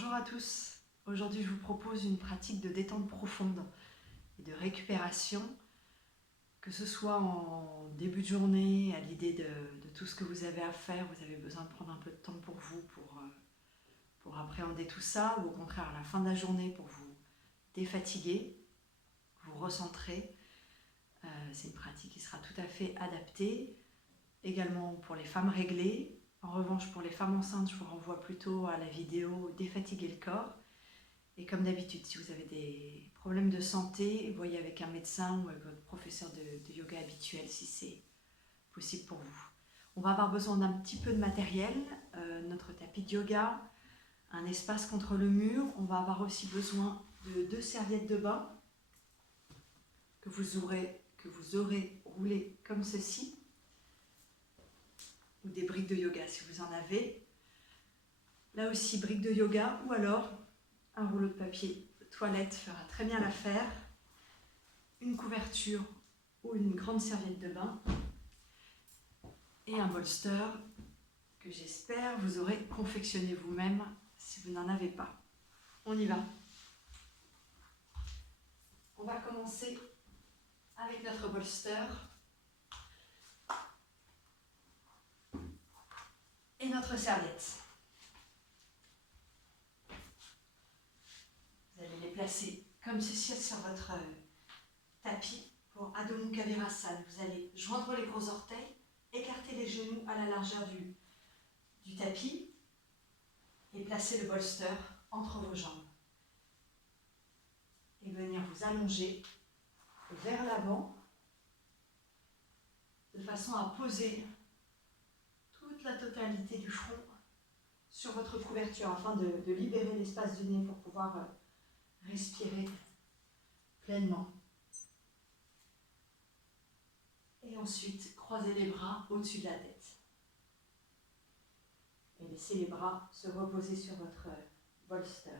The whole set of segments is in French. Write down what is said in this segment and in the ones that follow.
Bonjour à tous. Aujourd'hui, je vous propose une pratique de détente profonde et de récupération, que ce soit en début de journée, à l'idée de tout ce que vous avez à faire. Vous avez besoin de prendre un peu de temps pour vous, pour appréhender tout ça, ou au contraire à la fin de la journée pour vous défatiguer, vous recentrer. C'est une pratique qui sera tout à fait adaptée. Également pour les femmes réglées. En revanche, pour les femmes enceintes, je vous renvoie plutôt à la vidéo Défatiguer le corps. Et comme d'habitude, si vous avez des problèmes de santé, voyez avec un médecin ou avec votre professeur de yoga habituel si c'est possible pour vous. On va avoir besoin d'un petit peu de matériel, notre tapis de yoga, un espace contre le mur. On va avoir aussi besoin de 2 serviettes de bain que vous aurez roulées comme ceci, ou des briques de yoga si vous en avez. Là aussi, briques de yoga, ou alors un rouleau de papier toilette fera très bien l'affaire. Une couverture ou une grande serviette de bain. Et un bolster que j'espère vous aurez confectionné vous-même si vous n'en avez pas. On y va. On va commencer avec notre bolster et notre serviette. Vous allez les placer comme ceci sur votre tapis pour Adho Mukha Virasana. Vous allez joindre les gros orteils, écarter les genoux à la largeur du tapis et placer le bolster entre vos jambes. Et venir vous allonger vers l'avant de façon à poser toute la totalité du front sur votre couverture afin de libérer l'espace du nez pour pouvoir respirer pleinement. Et ensuite, croisez les bras au-dessus de la tête. Et laissez les bras se reposer sur votre bolster.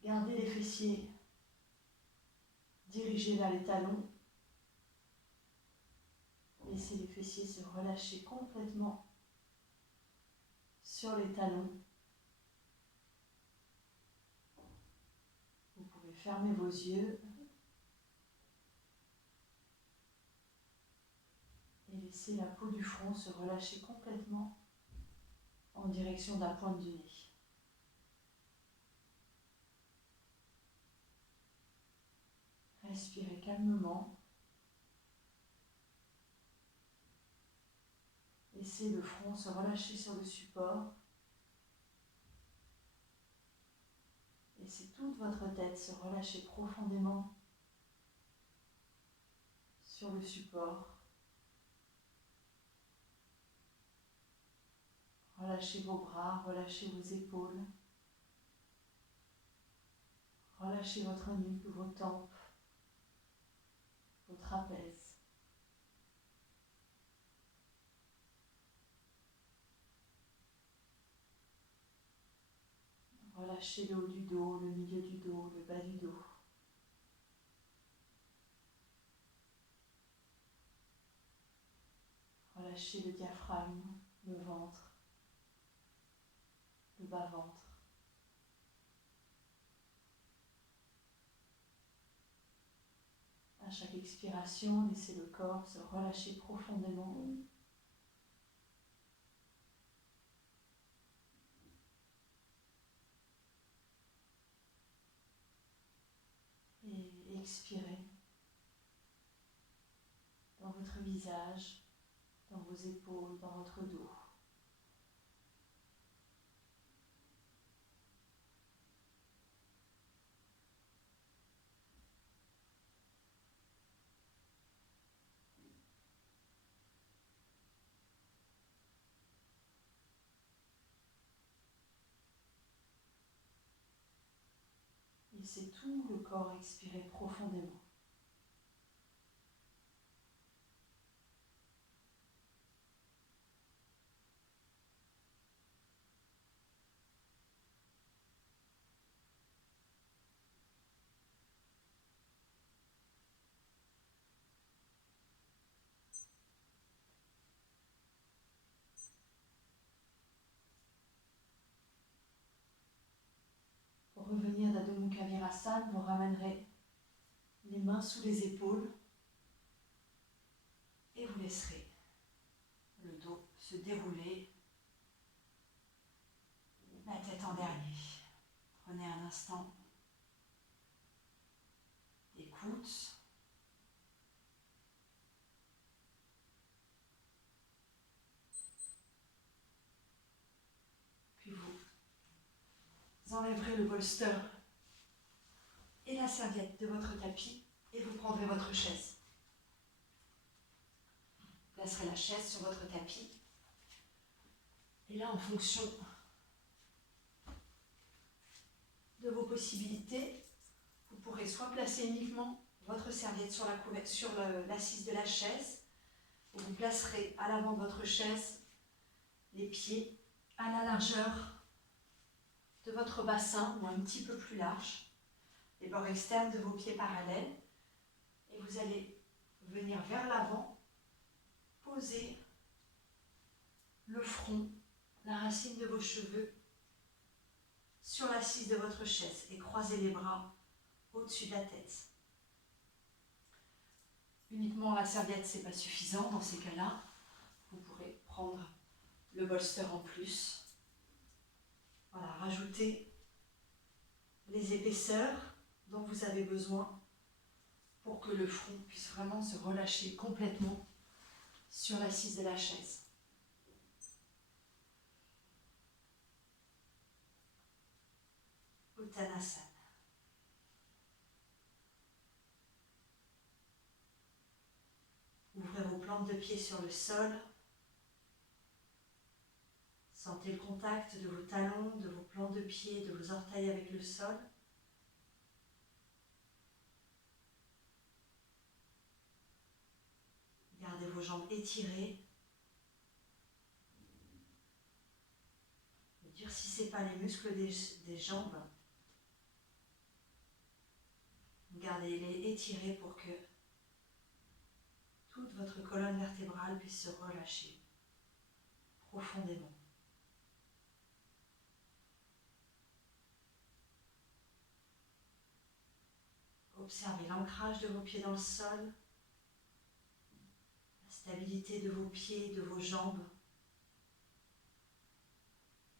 Gardez les fessiers dirigés vers les talons. Laissez les fessiers se relâcher complètement sur les talons. Vous pouvez fermer vos yeux et laisser la peau du front se relâcher complètement en direction de la pointe du nez. Respirez calmement. Laissez le front se relâcher sur le support. Laissez toute votre tête se relâcher profondément sur le support. Relâchez vos bras, relâchez vos épaules. Relâchez votre nuque, vos tempes, vos trapèzes. Relâchez le haut du dos, le milieu du dos, le bas du dos. Relâchez le diaphragme, le ventre, le bas-ventre. À chaque expiration, laissez le corps se relâcher profondément. Et expirez dans votre visage, dans vos épaules, dans votre dos. Laissez tout le corps expirer profondément. Uttanasana, vous ramènerez les mains sous les épaules et vous laisserez le dos se dérouler, la tête en dernier. Prenez un instant d'écoute. Puis vous enlèverez le bolster et la serviette de votre tapis et vous prendrez votre chaise. Vous placerez la chaise sur votre tapis. Et là, en fonction de vos possibilités, vous pourrez soit placer uniquement votre serviette sur l'assise de la chaise, ou vous placerez à l'avant de votre chaise les pieds à la largeur de votre bassin ou un petit peu plus large, les bords externes de vos pieds parallèles, et vous allez venir vers l'avant, poser le front, la racine de vos cheveux sur l'assise de votre chaise et croiser les bras au-dessus de la tête. Uniquement la serviette, c'est pas suffisant dans ces cas-là. Vous pourrez prendre le bolster en plus. Voilà, rajoutez les épaisseurs dont vous avez besoin pour que le front puisse vraiment se relâcher complètement sur l'assise de la chaise. Uttanasana. Ouvrez vos plantes de pied sur le sol. Sentez le contact de vos talons, de vos plantes de pied, de vos orteils avec le sol. Gardez vos jambes étirées. Ne durcissez pas les muscles des jambes. Gardez-les étirés pour que toute votre colonne vertébrale puisse se relâcher profondément. Observez l'ancrage de vos pieds dans le sol, la stabilité de vos pieds, de vos jambes,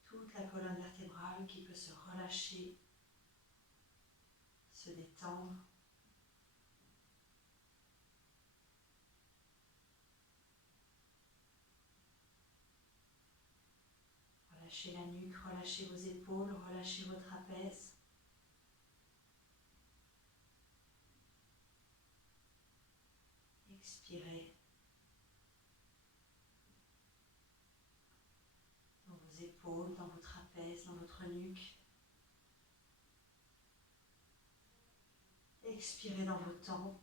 toute la colonne vertébrale qui peut se relâcher, se détendre. Relâchez la nuque, relâchez vos épaules, relâchez vos trapèzes. Expirez. Dans vos épaules, dans vos trapèzes, dans votre nuque. Expirez dans vos tempes.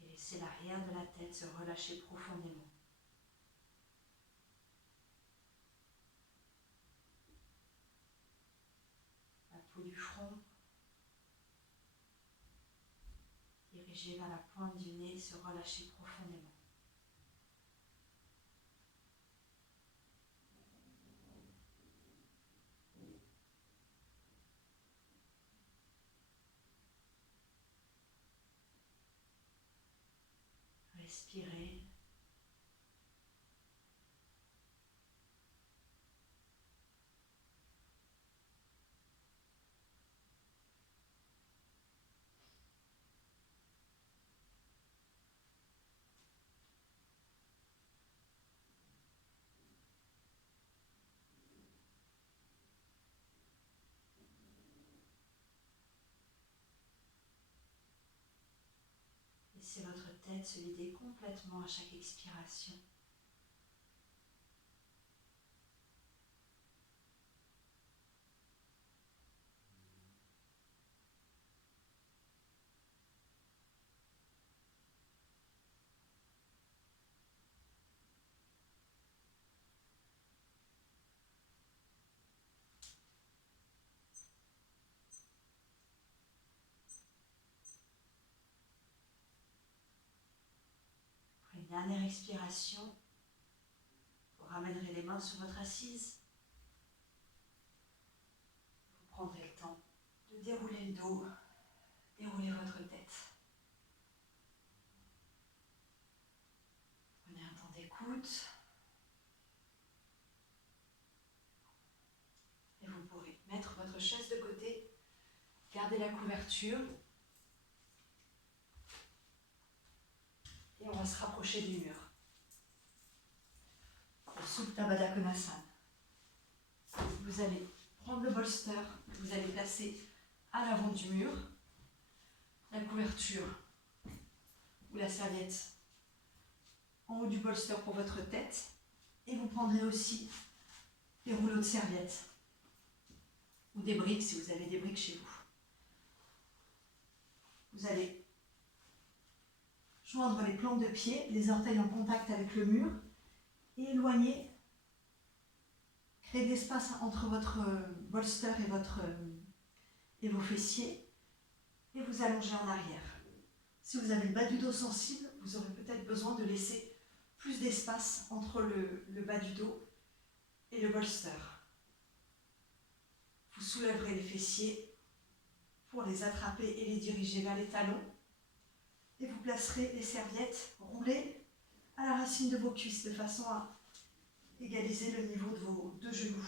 Et laissez l'arrière de la tête se relâcher profondément. La peau du front, dirigée vers la pointe du nez, se relâcher profondément. Respirez. Laissez votre tête se vider complètement à chaque expiration. Après une dernière expiration, ramènerez les mains sur votre assise. Vous prendrez le temps de dérouler le dos, dérouler votre tête. Prenez un temps d'écoute. Et vous pourrez mettre votre chaise de côté, garder la couverture. Et on va se rapprocher du mur. Pour Supta Baddha Konasana. Vous allez prendre le bolster que vous allez placer à l'avant du mur, la couverture ou la serviette en haut du bolster pour votre tête, et vous prendrez aussi des rouleaux de serviette ou des briques si vous avez des briques chez vous. Vous allez joindre les plantes de pied, les orteils en contact avec le mur et éloigner, créer de l'espace entre votre bolster et vos fessiers, et vous allongez en arrière. Si vous avez le bas du dos sensible, vous aurez peut-être besoin de laisser plus d'espace entre le bas du dos et le bolster. Vous soulèverez les fessiers pour les attraper et les diriger vers les talons, et vous placerez les serviettes roulées à la racine de vos cuisses de façon à égaliser le niveau de vos deux genoux.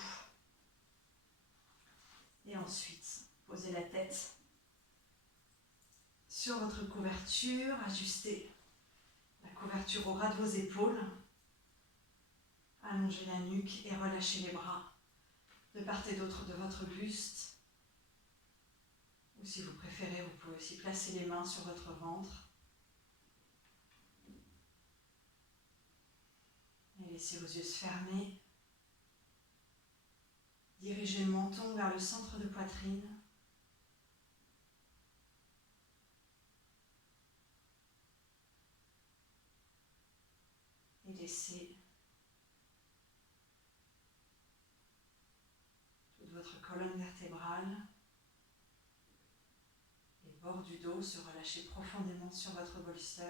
Et ensuite, posez la tête sur votre couverture, ajustez la couverture au ras de vos épaules, allongez la nuque et relâchez les bras de part et d'autre de votre buste. Ou si vous préférez, vous pouvez aussi placer les mains sur votre ventre. Et laissez vos yeux se fermer. Dirigez le menton vers le centre de poitrine. Et laissez toute votre colonne vertébrale, les bords du dos se relâcher profondément sur votre bolster.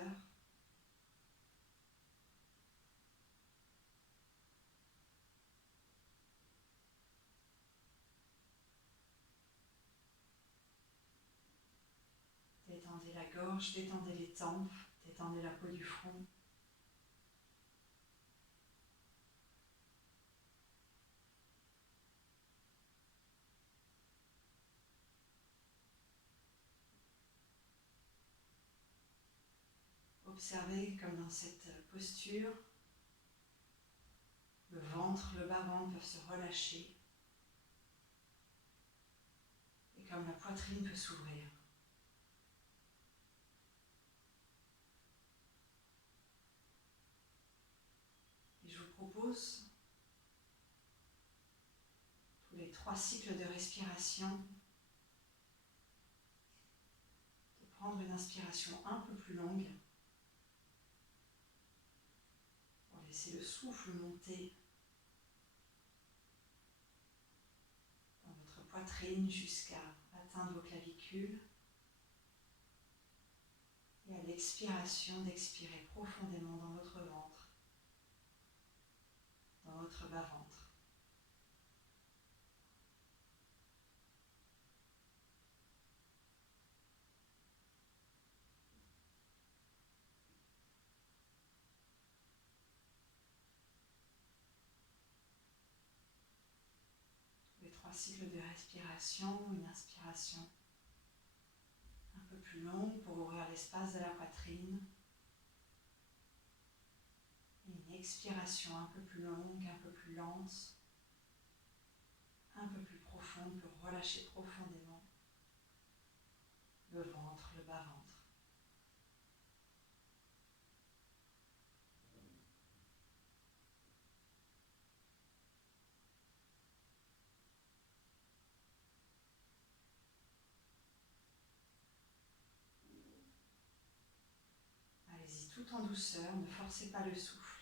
Détendez la gorge, détendez les tempes, détendez la peau du front. Observez comme dans cette posture, le ventre, le bas-ventre peuvent se relâcher et comme la poitrine peut s'ouvrir. Et je vous propose, tous les 3 cycles de respiration, de prendre une inspiration un peu plus longue pour laisser le souffle monter dans votre poitrine jusqu'à atteindre vos clavicules. Et à l'expiration, d'expirer profondément dans votre ventre, dans votre bas-ventre. Les 3 cycles de respiration, une inspiration un peu plus longue pour ouvrir l'espace de la poitrine. Et une expiration un peu plus longue, un peu plus lente, un peu plus profonde pour relâcher profondément le ventre, le bas-ventre. Allez-y tout en douceur, ne forcez pas le souffle.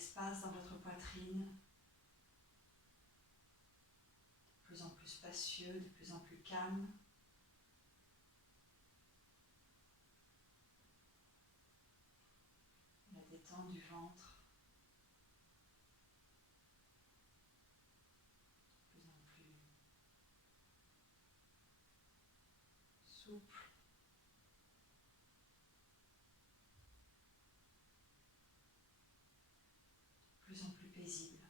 l'espace dans votre poitrine, de plus en plus spacieux, de plus en plus calme. La détente du ventre, de plus en plus souple. De plus en plus paisible.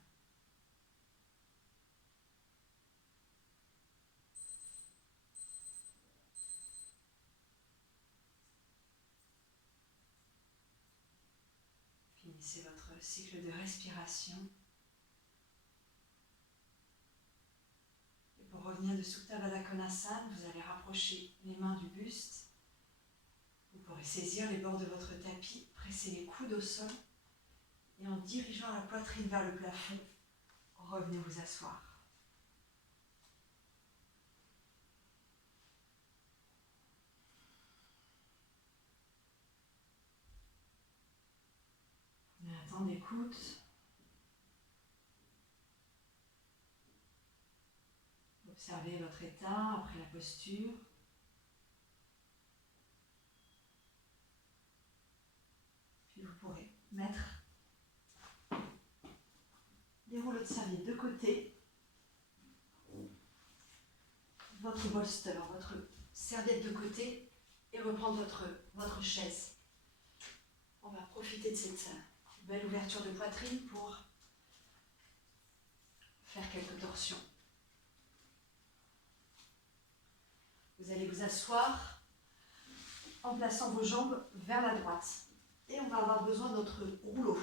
Finissez votre cycle de respiration. Et pour revenir de Supta Baddha Konasana, vous allez rapprocher les mains du buste. Vous pourrez saisir les bords de votre tapis, presser les coudes au sol et en dirigeant la poitrine vers le plafond, revenez vous asseoir. Prenez un temps d'écoute. Observez votre état après la posture. Puis vous pourrez mettre les rouleaux de serviette de côté, votre bolster, votre serviette de côté et reprendre votre chaise. On va profiter de cette belle ouverture de poitrine pour faire quelques torsions. Vous allez vous asseoir en plaçant vos jambes vers la droite. Et on va avoir besoin de notre rouleau.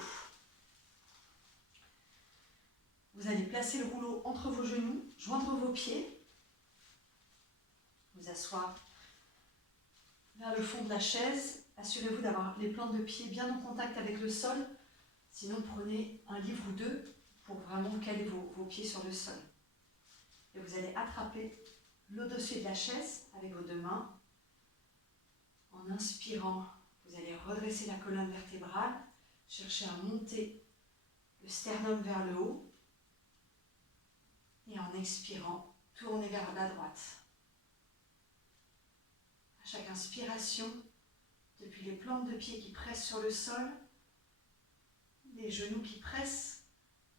Vous allez placer le rouleau entre vos genoux, joindre vos pieds, vous asseoir vers le fond de la chaise. Assurez-vous d'avoir les plantes de pied bien en contact avec le sol. Sinon, prenez un livre ou deux pour vraiment caler vos pieds sur le sol. Et vous allez attraper le dossier de la chaise avec vos deux mains. En inspirant, vous allez redresser la colonne vertébrale, chercher à monter le sternum vers le haut. Et en expirant, tournez vers la droite. À chaque inspiration, depuis les plantes de pied qui pressent sur le sol, les genoux qui pressent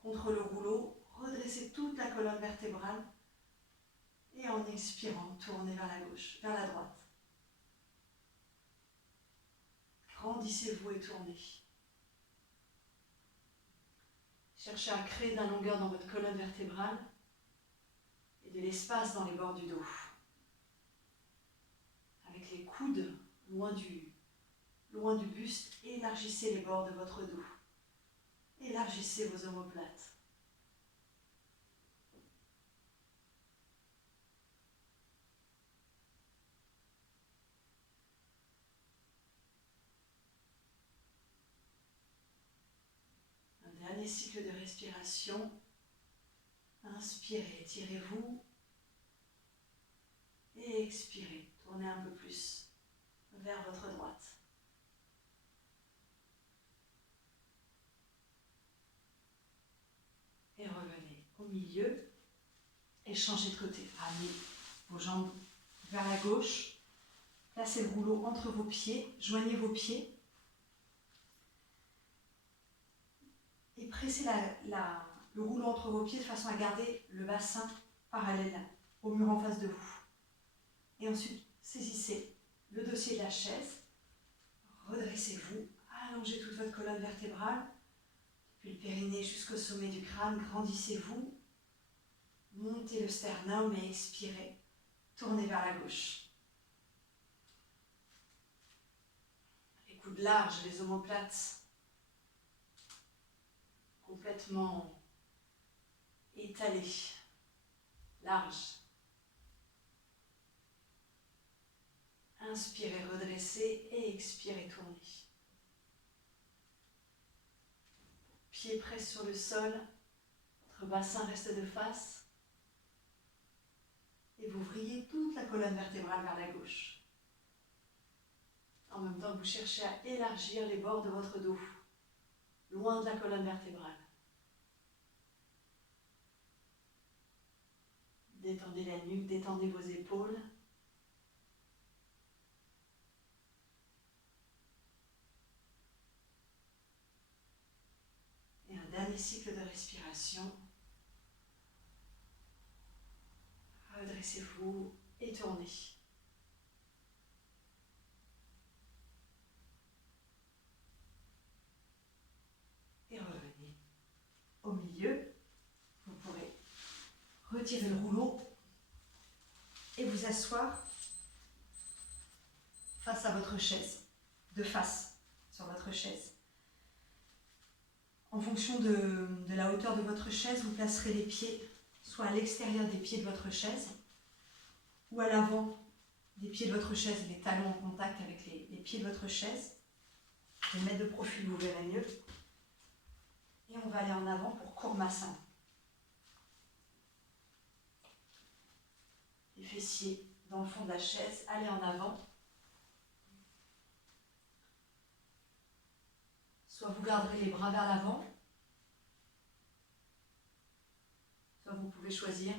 contre le rouleau, redressez toute la colonne vertébrale. Et en expirant, tournez vers la gauche, vers la droite. Grandissez-vous et tournez. Cherchez à créer de la longueur dans votre colonne vertébrale et de l'espace dans les bords du dos. Avec les coudes loin du buste, élargissez les bords de votre dos. Élargissez vos omoplates. Un dernier cycle de respiration. Inspirez, étirez-vous. Et expirez, tournez un peu plus vers votre droite. Et revenez au milieu et changez de côté. Ramenez vos jambes vers la gauche. Placez le rouleau entre vos pieds, joignez vos pieds. Et pressez le rouleau entre vos pieds de façon à garder le bassin parallèle au mur en face de vous. Et ensuite, saisissez le dossier de la chaise, redressez-vous, allongez toute votre colonne vertébrale, puis le périnée jusqu'au sommet du crâne, grandissez-vous, montez le sternum et expirez, tournez vers la gauche. Les coudes larges, les omoplates complètement étalés, larges. Inspirez, redressez et expirez, tournez. Pieds pressent sur le sol, votre bassin reste de face et vous vrillez toute la colonne vertébrale vers la gauche. En même temps, vous cherchez à élargir les bords de votre dos. loin de la colonne vertébrale. Détendez la nuque, détendez vos épaules. Et un dernier cycle de respiration. Redressez-vous et tournez. Et revenez au milieu. Vous pourrez retirer le rouleau et vous asseoir face à votre chaise, de face sur votre chaise. En fonction de la hauteur de votre chaise, vous placerez les pieds soit à l'extérieur des pieds de votre chaise ou à l'avant des pieds de votre chaise, les talons en contact avec les pieds de votre chaise. Je vais mettre de profil, vous verrez mieux. Et on va aller en avant pour Kurmasana. Les fessiers dans le fond de la chaise, allez en avant. Soit vous garderez les bras vers l'avant, soit vous pouvez choisir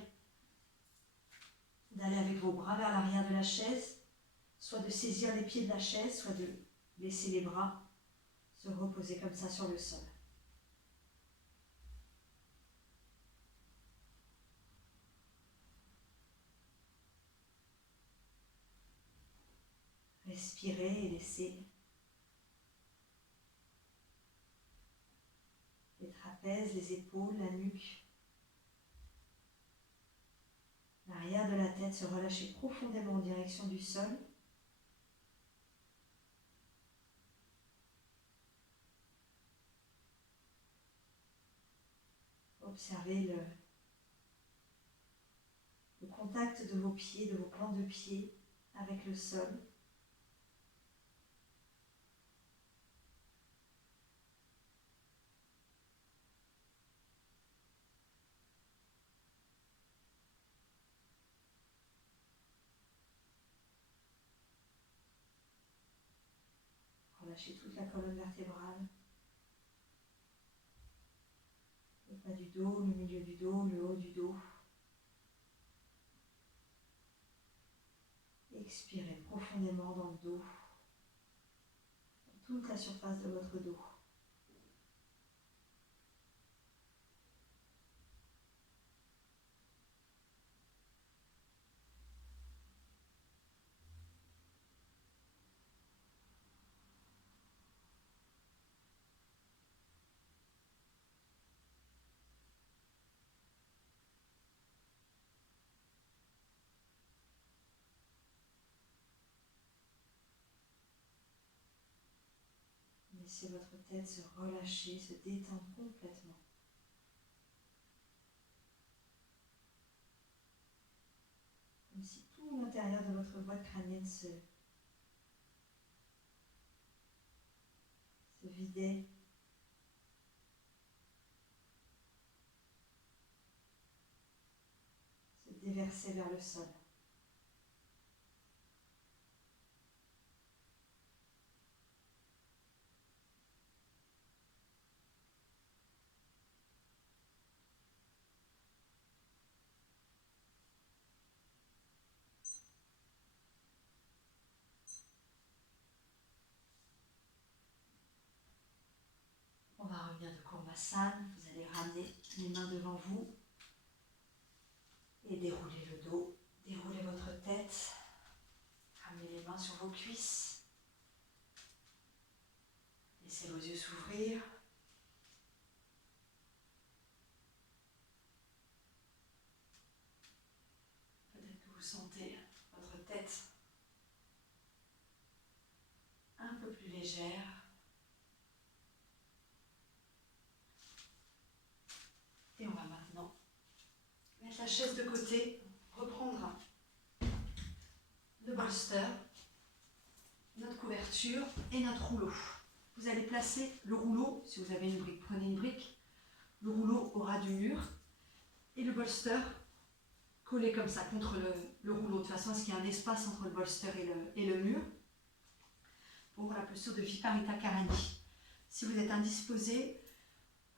d'aller avec vos bras vers l'arrière de la chaise, soit de saisir les pieds de la chaise, soit de laisser les bras se reposer comme ça sur le sol. Respirez et laissez les trapèzes, les épaules, la nuque, l'arrière de la tête se relâcher profondément en direction du sol. Observez le contact de vos pieds, de vos plantes de pied avec le sol. Relâchez toute la colonne vertébrale. Le bas du dos, le milieu du dos, le haut du dos. Expirez profondément dans le dos, dans toute la surface de votre dos. Laissez votre tête se relâcher, se détendre complètement. Comme si tout l'intérieur de votre boîte crânienne se vidait. Se déversait vers le sol. On va revenir de Kurmasana. Vous allez ramener les mains devant vous et dérouler le dos, dérouler votre tête. Ramenez les mains sur vos cuisses. Laissez vos yeux s'ouvrir. Peut-être que vous sentez votre tête un peu plus légère. Et on va maintenant mettre la chaise de côté, reprendre le bolster, notre couverture et notre rouleau. Vous allez placer le rouleau, si vous avez une brique, prenez une brique. Le rouleau aura du mur et le bolster collé comme ça contre le rouleau, de façon à ce qu'il y ait un espace entre le bolster et le mur pour la posture de Viparita Karani. Si vous êtes indisposé,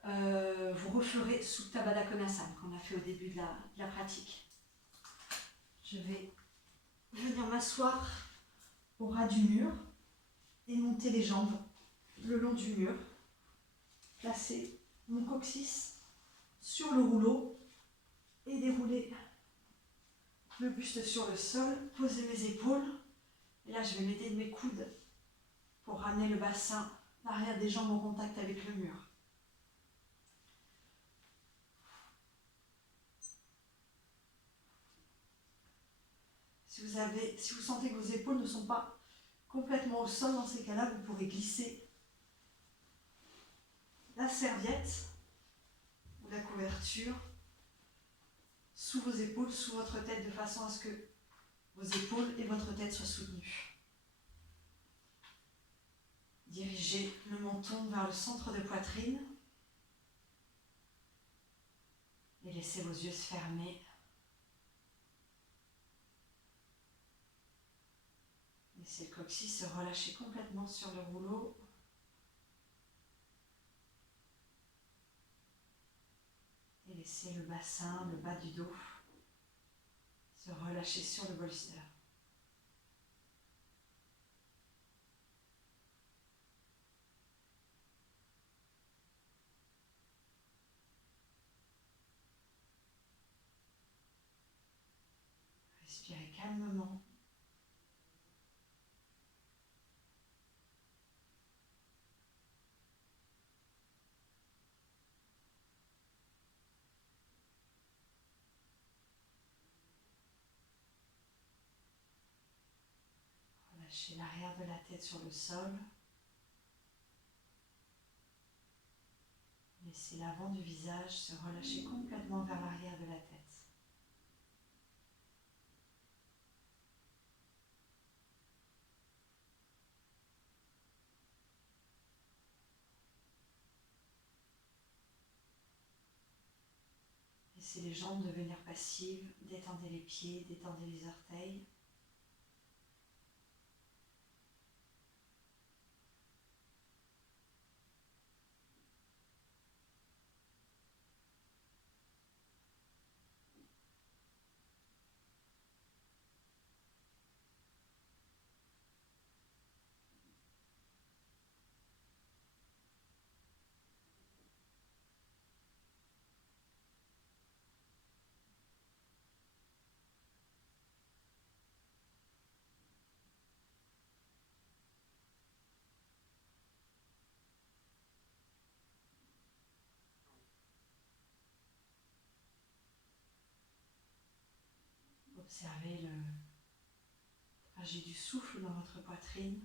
vous referez Supta Baddha Konasana qu'on a fait au début de la pratique. Je vais venir m'asseoir au ras du mur et monter les jambes le long du mur. Placer mon coccyx sur le rouleau et dérouler le buste sur le sol, poser mes épaules. Et là, je vais m'aider de mes coudes pour ramener le bassin, l'arrière des jambes en contact avec le mur. Si vous sentez que vos épaules ne sont pas complètement au sol, dans ces cas-là, vous pourrez glisser la serviette ou la couverture sous vos épaules, sous votre tête, de façon à ce que vos épaules et votre tête soient soutenues. Dirigez le menton vers le centre de poitrine et laissez vos yeux se fermer. Laissez le coccyx se relâcher complètement sur le rouleau. Et laissez le bassin, le bas du dos, se relâcher sur le bolster. Respirez calmement. Relâchez l'arrière de la tête sur le sol. Laissez l'avant du visage se relâcher complètement vers l'arrière de la tête. Laissez les jambes devenir passives, détendez les pieds, détendez les orteils. Observez le trajet du souffle dans votre poitrine.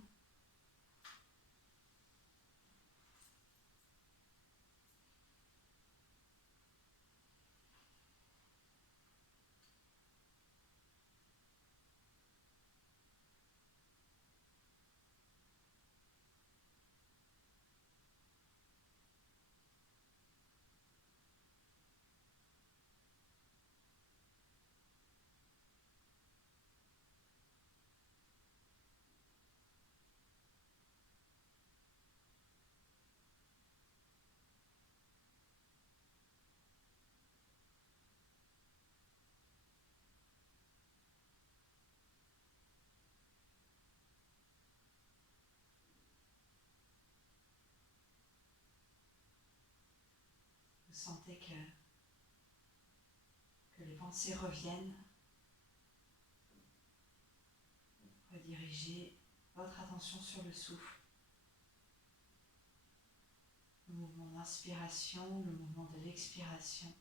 Vous sentez que les pensées reviennent. Redirigez votre attention sur le souffle. Le mouvement d'inspiration, le mouvement de l'expiration.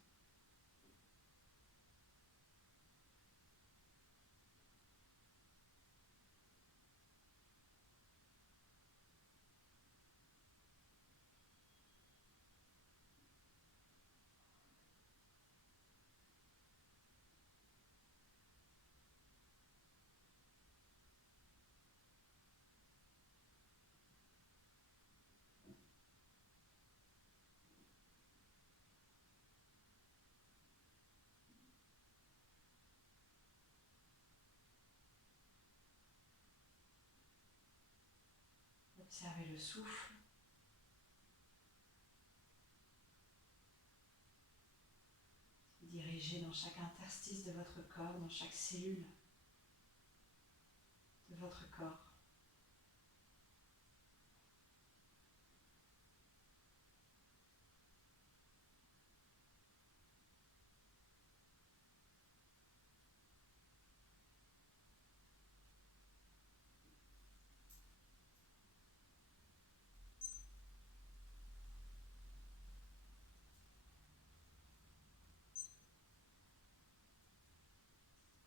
Observez le souffle. dirigez dans chaque interstice de votre corps, dans chaque cellule de votre corps.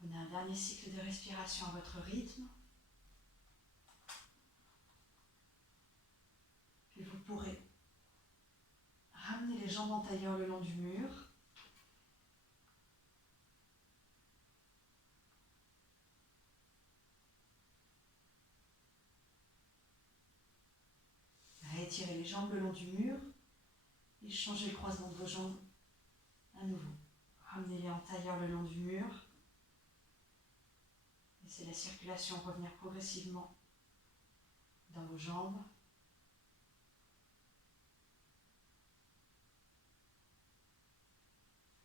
Prenez un dernier cycle de respiration à votre rythme. Puis vous pourrez ramener les jambes en tailleur le long du mur. Rétirez les jambes le long du mur et changez le croisement de vos jambes à nouveau. Ramenez-les en tailleur le long du mur. Laissez la circulation revenir progressivement dans vos jambes.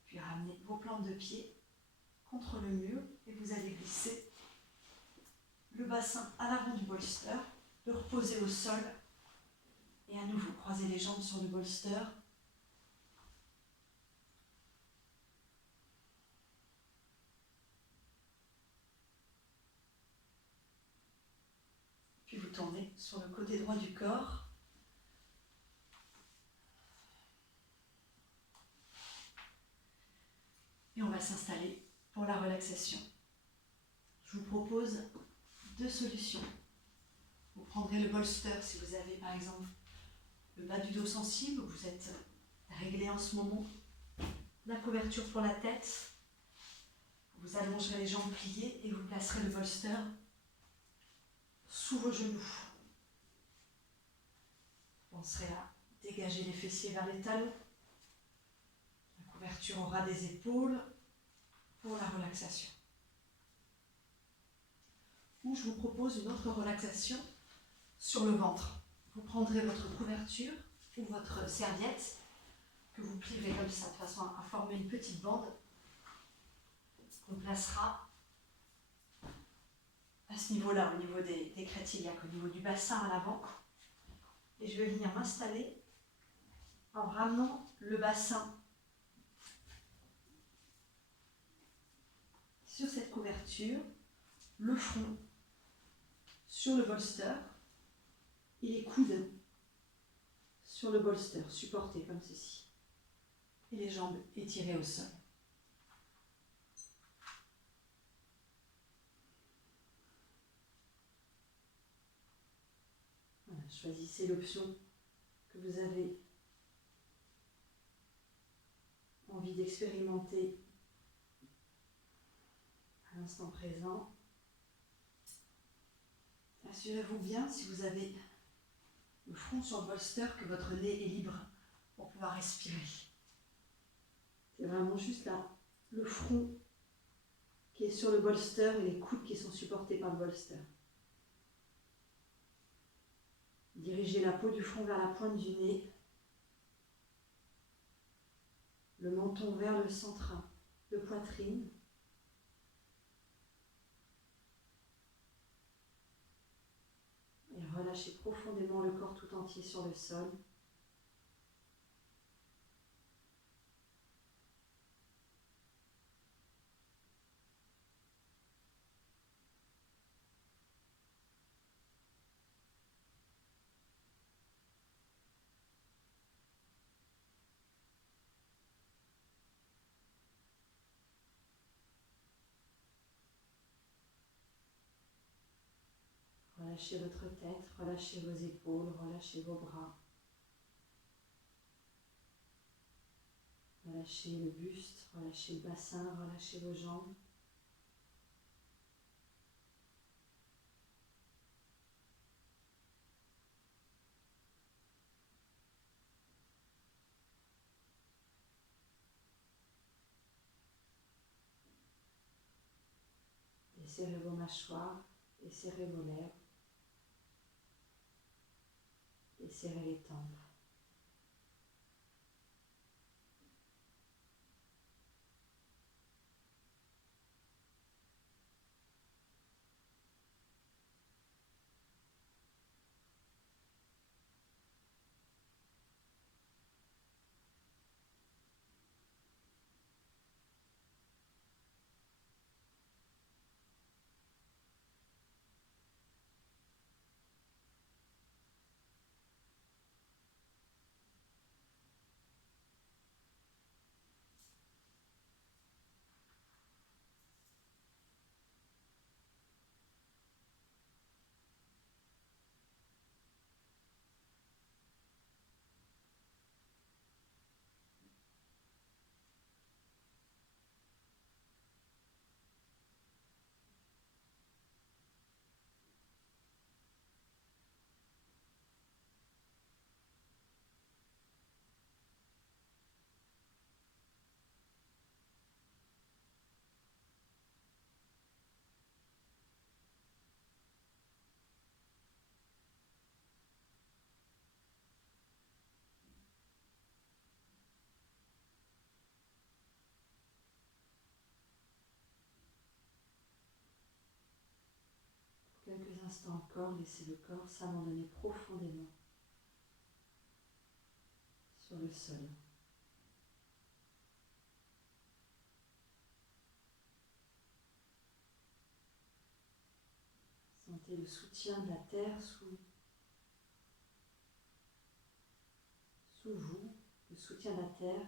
Puis ramenez vos plantes de pied contre le mur et vous allez glisser le bassin à l'avant du bolster, le reposer au sol et à nouveau croiser les jambes sur le bolster. Puis vous tournez sur le côté droit du corps. Et on va s'installer pour la relaxation. Je vous propose deux solutions. Vous prendrez le bolster si vous avez par exemple le bas du dos sensible, où vous êtes réglé en ce moment, la couverture pour la tête. Vous allongerez les jambes pliées et vous placerez le bolster sous vos genoux. Vous penserez à dégager les fessiers vers les talons. La couverture aura des épaules pour la relaxation. Ou je vous propose une autre relaxation sur le ventre. Vous prendrez votre couverture ou votre serviette que vous plierez comme ça de façon à former une petite bande qu'on placera à ce niveau-là, au niveau des crétiliaques, au niveau du bassin à l'avant. Et je vais venir m'installer en ramenant le bassin sur cette couverture, le front sur le bolster et les coudes sur le bolster, supportés comme ceci. Et les jambes étirées au sol. Voilà, choisissez l'option que vous avez envie d'expérimenter à l'instant présent. Assurez-vous bien, si vous avez le front sur le bolster, que votre nez est libre pour pouvoir respirer. C'est vraiment juste là, le front qui est sur le bolster et les coudes qui sont supportés par le bolster. Dirigez la peau du front vers la pointe du nez, le menton vers le centre de poitrine. Et relâchez profondément le corps tout entier sur le sol. Relâchez votre tête, relâchez vos épaules, relâchez vos bras. Relâchez le buste, relâchez le bassin, relâchez vos jambes. Desserrez vos mâchoires, desserrez vos lèvres, desserrez les tempes. quelques instants encore, laissez le corps s'abandonner profondément sur le sol. Sentez le soutien de la terre sous vous, le soutien de la terre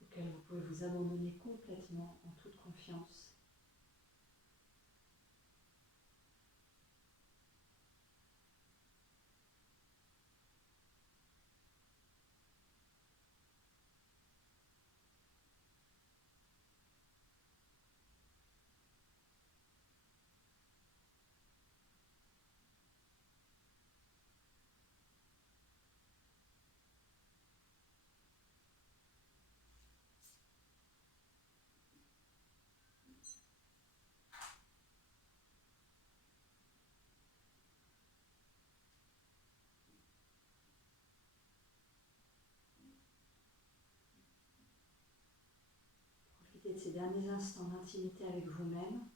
auquel vous pouvez vous abandonner complètement en toute confiance. Profitez de ces derniers instants d'intimité avec vous-même.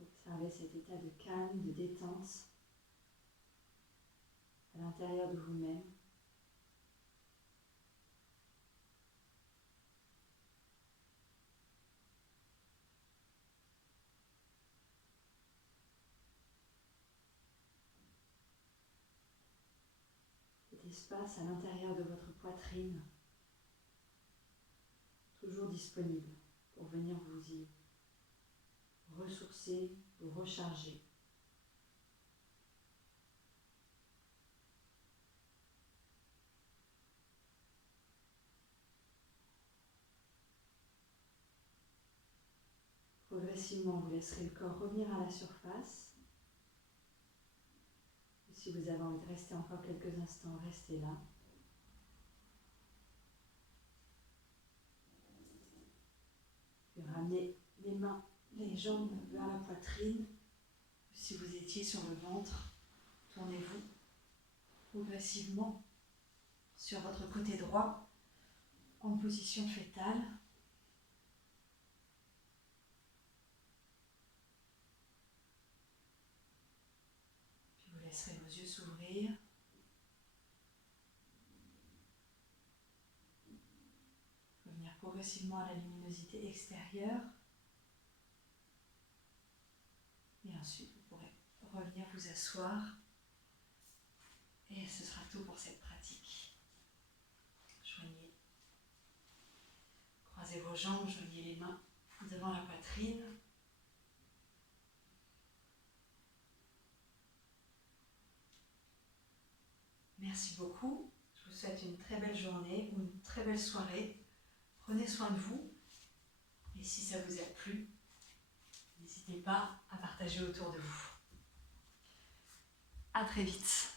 Observez cet état de calme, de détente à l'intérieur de vous-même. Cet espace à l'intérieur de votre poitrine, toujours disponible pour venir vous y ressourcer, vous recharger. Progressivement, vous laisserez le corps revenir à la surface. Et si vous avez envie de rester encore quelques instants, restez là. Puis ramenez les mains, les jambes vers la poitrine. Si vous étiez sur le ventre, tournez-vous progressivement sur votre côté droit en position fétale. Puis vous laisserez vos yeux s'ouvrir. Revenir progressivement à la luminosité extérieure. Et ensuite, vous pourrez revenir vous asseoir. Et ce sera tout pour cette pratique. Croisez vos jambes, joignez les mains devant la poitrine. Merci beaucoup. Je vous souhaite une très belle journée ou une très belle soirée. Prenez soin de vous. Et si ça vous a plu, n'hésitez pas à partager autour de vous. À très vite.